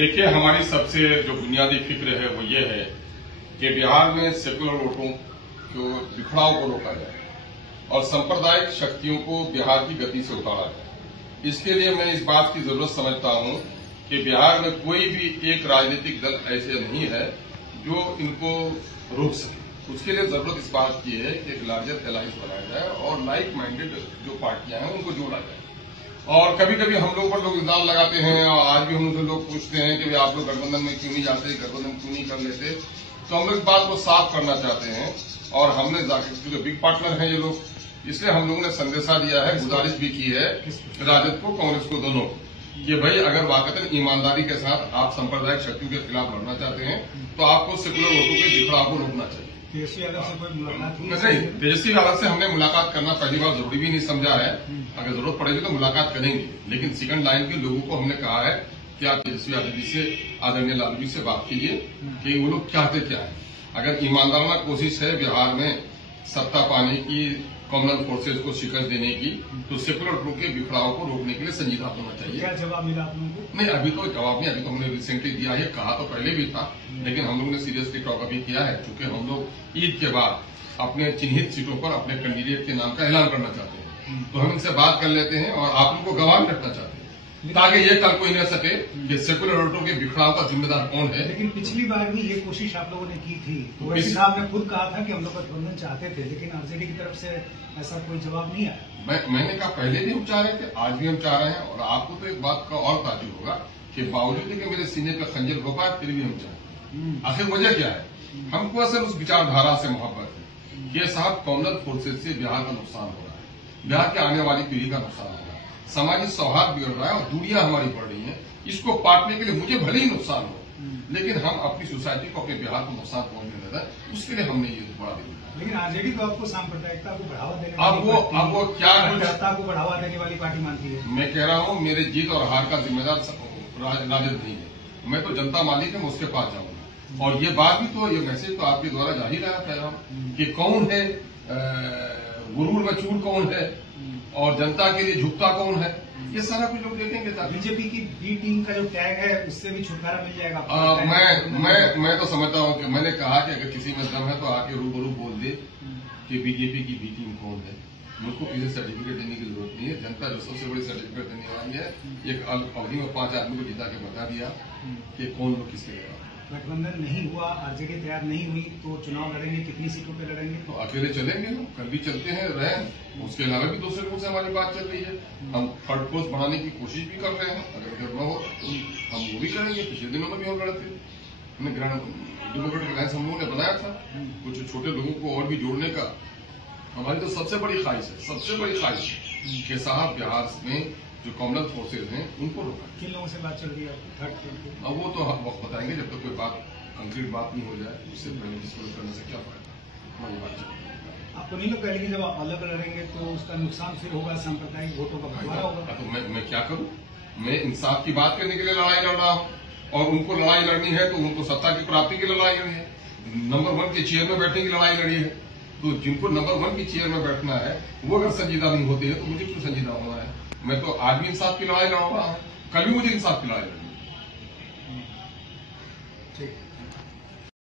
देखिए, हमारी सबसे जो बुनियादी फिक्र है वो ये है कि बिहार में सेकुलर वोटों को बिखराव को रोका जाए और सांप्रदायिक शक्तियों को बिहार की गति से उतारा जाए। इसके लिए मैं इस बात की जरूरत समझता हूं कि बिहार में कोई भी एक राजनीतिक दल ऐसे नहीं है जो इनको रोक सके। उसके लिए जरूरत इस बात की है कि एक लार्जर अलायंस बनाया जाए और लाइक माइंडेड जो पार्टियां हैं उनको जोड़ा जाए। और कभी कभी हम लोग पर लोग इल्जाम लगाते हैं और आज भी हमसे लोग पूछते हैं कि आप लोग गठबंधन में क्यों नहीं जाते, गठबंधन क्यों नहीं कर लेते। तो हम लोग इस बात को साफ करना चाहते हैं और हमने क्योंकि बिग पार्टनर हैं ये लोग, इसलिए हम लोगों ने संदेशा दिया है, गुजारिश भी की है राजद को, कांग्रेस को, दोनों कि भाई अगर वाकई ईमानदारी के साथ आप सांप्रदायिक शक्तियों के खिलाफ लड़ना चाहते हैं तो आपको सेकुलर वोटों के बिखराव को रोकना चाहिए। तेजस्वी यादव से कोई मुलाकात नहीं, तेजस्वी यादव से हमने मुलाकात करना पहली बार जरूरी भी नहीं समझा है। अगर जरूरत पड़ेगी तो मुलाकात करेंगे, लेकिन सेकंड लाइन के लोगों को हमने कहा है कि आप तेजस्वी यादव जी से, आदरणीय लालू जी से बात कीजिए कि वो लोग चाहते क्या है। अगर ईमानदाराना कोशिश है बिहार में सत्ता पाने की, कॉमनल फोर्सेज को शिकस्त देने की, तो सेकुलर वोटों के बिखराव को रोकने के लिए संजीदा होना चाहिए। क्या जवाब मिला आप लोगों को? नहीं, अभी तो जवाब नहीं, अभी तो हमने रिसेंटली दिया है। कहा तो पहले भी था, लेकिन हम लोगों ने सीरियसली टॉक अभी किया है, क्योंकि हम लोग ईद के बाद अपने चिन्हित सीटों पर अपने कैंडिडेट के नाम का ऐलान करना चाहते हैं। तो हम इनसे बात कर लेते हैं और आप लोगों को गवाह रखना चाहते हैं ताकि ये कल कोई न सके कि सेकुलर वोटों के बिखराव का जिम्मेदार कौन है। लेकिन पिछली बार भी ये कोशिश आप लोगों ने की थी, ओवैसी साहब ने खुद कहा था कि हम लोग गठबंधन चाहते थे, लेकिन आरजेडी की तरफ से ऐसा कोई जवाब नहीं आया। मैंने कहा पहले भी हम चाह रहे थे, आज भी हम चाह रहे हैं। और आपको तो एक बात का और ताजुब होगा कि बावजूद कि मेरे सीने पे खंजर हो पाए फिर भी हम चाहते हैं। आखिर वजह क्या है? हमको असल उस विचारधारा से मोहब्बत है। ये साहब कॉमनल फोर्सेज से बिहार का नुकसान हो रहा है, बिहार के आने वाली पीढ़ी का नुकसान हो रहा है, सामाजिक सौहार्द बिगड़ रहा है और दूरियां हमारी बढ़ रही हैं। इसको पाटने के लिए मुझे भले ही नुकसान हो, लेकिन हम अपनी सोसाइटी को, अपने बिहार को नुकसान पहुंचने देना है, उसके लिए हमने ये बड़ा दिया। लेकिन आरजेडी तो आपको सांप्रदायिकता को बढ़ावा देने अब वो क्या को बढ़ावा देने वाली पार्टी मानती है। मैं कह रहा हूँ मेरे जीत और हार का जिम्मेदार राजद नहीं है। मैं तो जनता मालिक है, मैं उसके पास जाऊंगा। और ये बात भी तो, ये मैसेज तो आपके द्वारा जाहिर है, कह रहा हूँ कि कौन है गुरूर में चूर कौन है और जनता के लिए झुकता कौन है, ये सारा कुछ लोग देखेंगे। बीजेपी की बी टीम का जो टैग है उससे भी छुटकारा मिल जाएगा। मैं तो समझता हूँ कि मैंने कहा कि अगर किसी में दम है तो आके रूबरू बोल दे कि बीजेपी की बी टीम कौन है। मुझको किसी सर्टिफिकेट देने की जरूरत नहीं है। जनता जो सबसे बड़ी सर्टिफिकेट देने वाली है, एक अवधि में 5 आदमी को जिता के बता दिया कि कौन लोग किसके लिए। गठबंधन नहीं हुआ, आरजेडी तैयार नहीं हुई तो चुनाव लड़ेंगे, कितनी सीटों पे लड़ेंगे? तो अकेले चलेंगे हम, कल भी चलते हैं रहे। उसके अलावा भी दूसरे लोगों से हमारी बात चल रही है। हम थर्ड फोर्स बढ़ाने की कोशिश भी कर रहे हैं। अगर करना हो तो हम वो भी करेंगे। पिछले दिनों में भी हम लड़ते, हमने डेमोक्रेटिक अलायंस हम लोगों ने बनाया था कुछ छोटे लोगों को और भी जोड़ने का। हमारी तो सबसे बड़ी ख्वाहिश है, सबसे बड़ी ख्वाहिश है कि साहब बिहार में जो कॉमनल फोर्सेज हैं उनको रोका। किन लोगों से बात चल रही है थर्ड फ्लोर? अब वो तो हम वक्त बताएंगे, जब तक कोई बात कंक्रीट बात नहीं हो जाए। उससे पहले डिस्कस करने से क्या फायदा, हमारी बात चल रही है। आपको नहीं लगता है कि जब आप अलग लड़ेंगे तो उसका नुकसान फिर होगा, सांप्रदायिक वोटों का बंटवारा होगा? तो मैं क्या करूं? मैं इंसाफ की बात करने के लिए लड़ाई लड़ रहा हूं और उनको लड़ाई लड़नी है तो उनको सत्ता की प्राप्ति की लड़ाई लड़नी है, नंबर 1 की चेयर में बैठने की लड़ाई लड़ी है। तो जिनको नंबर 1 की चेयर में बैठना है वो अगर संजीदा नहीं होते हैं तो मुझे क्यों संजीदा होना है? मैं तो आज भी इंसाफ की लड़ाई लड़ रहा हूं, कल भी मुझे इंसाफ की लड़ाई लड़नी है। ठीक।